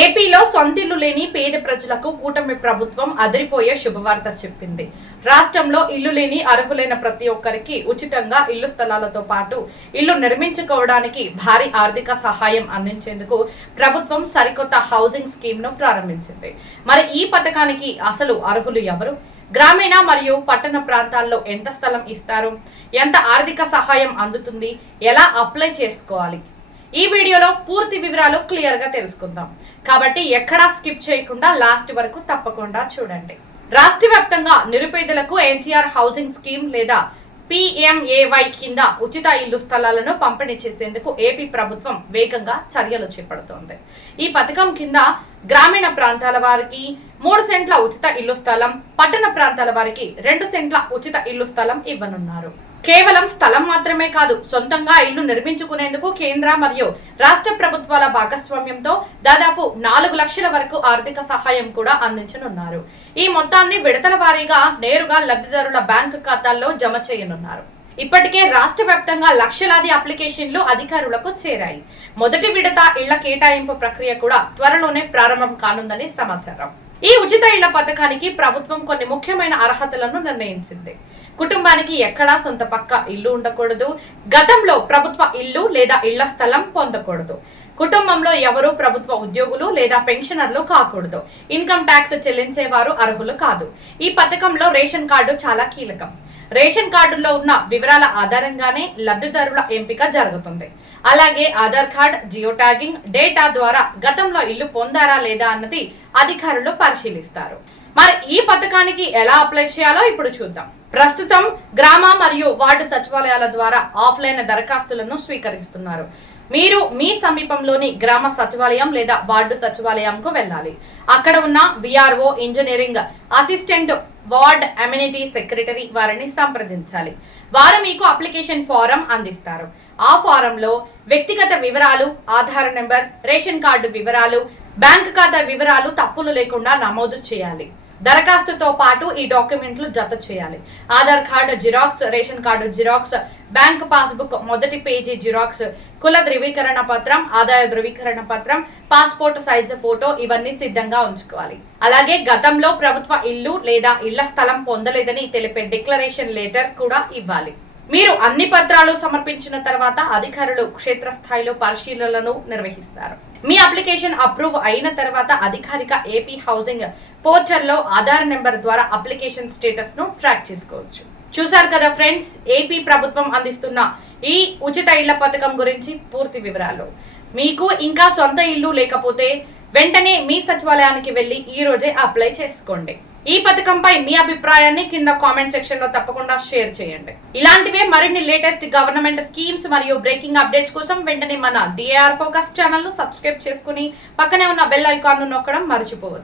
ఏపీలో సొంతిల్లు లేని పేద ప్రజలకు కూటమి ప్రభుత్వం అదిరిపోయే శుభవార్త చెప్పింది. రాష్ట్రంలో ఇల్లు లేని అర్హులైన ప్రతి ఒక్కరికి ఉచితంగా ఇల్లు స్థలాలతో పాటు ఇల్లు నిర్మించుకోవడానికి భారీ ఆర్థిక సహాయం అందించేందుకు ప్రభుత్వం సరికొత్త హౌసింగ్ స్కీమ్ ను ప్రారంభించింది. మరి ఈ పథకానికి అసలు అర్హులు ఎవరు? గ్రామీణ మరియు పట్టణ ప్రాంతాల్లో ఎంత స్థలం ఇస్తారు? ఎంత ఆర్థిక సహాయం అందుతుంది? ఎలా అప్లై చేసుకోవాలి? ఈ వీడియోలో పూర్తి వివరాలు క్లియర్ గా తెలుసుకుందాం. కాబట్టి ఎక్కడా స్కిప్ చేయకుండా లాస్ట్ వరకు తప్పకుండా చూడండి. రాష్ట్ర వ్యాప్తంగా నిరుపేదలకు ఎన్టీఆర్ హౌసింగ్ స్కీమ్ లేదా PMAY కింద ఉచిత ఇల్లు స్థలాలను పంపిణీ చేసేందుకు ఏపీ ప్రభుత్వం వేగంగా చర్యలు చేపడుతోంది. ఈ పథకం కింద గ్రామీణ ప్రాంతాల వారికి 3 సెంట్ల ఉచిత ఇల్లు స్థలం, పట్టణ ప్రాంతాల వారికి 2 సెంట్ల ఉచిత ఇల్లు స్థలం ఇవ్వనున్నారు. కేవలం స్థలం మాత్రమే కాదు, సొంతంగా ఇల్లు నిర్మించుకునేందుకు కేంద్ర మరియు రాష్ట్ర ప్రభుత్వాల భాగస్వామ్యంతో దాదాపు 4 లక్షల వరకు ఆర్థిక సహాయం కూడా అందించనున్నారు. ఈ మొత్తాన్ని విడతల వారీగా నేరుగా లబ్ధిదారుల బ్యాంకు ఖాతాల్లో జమ చేయనున్నారు. ఇప్పటికే రాష్ట్ర వ్యాప్తంగా లక్షలాది అప్లికేషన్లు అధికారులకు చేరాయి. మొదటి విడత ఇళ్ల కేటాయింపు ప్రక్రియ కూడా త్వరలోనే ప్రారంభం కానుందని సమాచారం. ఈ ఉచిత ఇళ్ల పథకానికి ప్రభుత్వం కొన్ని ముఖ్యమైన అర్హతలను నిర్ణయించింది. కుటుంబానికి ఎక్కడా సొంత పక్క ఇల్లు ఉండకూడదు. గతంలో ప్రభుత్వ ఇల్లు లేదా ఇళ్ల స్థలం పొందకూడదు. కుటుంబంలో ఎవరు ప్రభుత్వ ఉద్యోగులు లేదా పెన్షనర్లు కాకూడదు. ఇన్కమ్ ట్యాక్స్ చెల్లించేవారు అర్హులు కాదు. ఈ పథకంలో రేషన్ కార్డు చాలా కీలకం. రేషన్ కార్డుల్లో ఉన్న వివరాల ఆధారంగానే లబ్ధిదారుల ఎంపిక జరుగుతుంది. అలాగే Aadhaar card, geo tagging data ద్వారా గతంలో ఇల్లు పొందారా లేదా అన్నది అధికారులు పరిశీలిస్తారు. మరి ఈ పథకానికి ఎలా అప్లై చేయాలో ఇప్పుడు చూద్దాం. ప్రస్తుతం గ్రామ మరియు వార్డు సచివాలయాల ద్వారా ఆఫ్లైన్ దరఖాస్తులను స్వీకరిస్తున్నారు. మీరు మీ సమీపంలోని గ్రామ సచివాలయం లేదా వార్డు సచివాలయంకు వెళ్ళాలి. అక్కడ ఉన్న VRO, engineering assistant, ward amenity secretary వారిని సంప్రదించాలి. వారు మీకు అప్లికేషన్ ఫారం అందిస్తారు. ఆ ఫారంలో వ్యక్తిగత వివరాలు, ఆధార్ నెంబర్, రేషన్ కార్డు వివరాలు, బ్యాంక్ ఖాతా వివరాలు తప్పులు లేకుండా నమోదు చేయాలి. దరఖాస్తుతో పాటు ఈ డాక్యుమెంట్లు జత చేయాలి. Aadhaar card xerox, ration card xerox, bank passbook మొదటి పేజీ జిరాక్స్, కుల ధృవీకరణ పత్రం, ఆదాయ ధృవీకరణ పత్రం, పాస్పోర్ట్ సైజు ఫోటో ఇవన్నీ సిద్ధంగా ఉంచుకోవాలి. అలాగే గతంలో ప్రభుత్వ ఇల్లు లేదా ఇళ్ల స్థలం పొందలేదని తెలిపే డిక్లరేషన్ లెటర్ కూడా ఇవ్వాలి. మీరు అన్ని పత్రాలు సమర్పించిన తర్వాత అధికారులు క్షేత్రస్థాయిలో పరిశీలనలను నిర్వహిస్తారు. మీ అప్లికేషన్ అప్రూవ్ అయిన తర్వాత అధికారిక ఏపీ హౌసింగ్ పోర్టల్లో ఆధార్ నెంబర్ ద్వారా అప్లికేషన్ స్టేటస్ ను ట్రాక్ చేసుకోవచ్చు. చూసారు కదా ఫ్రెండ్స్, ఏపీ ప్రభుత్వం అందిస్తున్న ఈ ఉచిత ఇళ్ల పథకం గురించి పూర్తి వివరాలు. మీకు ఇంకా సొంత ఇల్లు లేకపోతే వెంటనే మీ సచివాలయానికి వెళ్లి ఈ రోజే అప్లై చేసుకోండి. ఈ పథకంపై మీ అభిప్రాయాన్ని కింద కామెంట్ సెక్షన్ లో తప్పకుండా షేర్ చేయండి. ఇలాంటివే మరిన్ని లేటెస్ట్ గవర్నమెంట్ స్కీమ్స్ మరియు బ్రేకింగ్ అప్డేట్స్ కోసం వెంటనే మన DAR ఫోకస్ ఛానల్ ను సబ్స్క్రైబ్ చేసుకుని పక్కనే ఉన్న బెల్ ఐకాన్ ను నొక్కడం మర్చిపోవద్దు.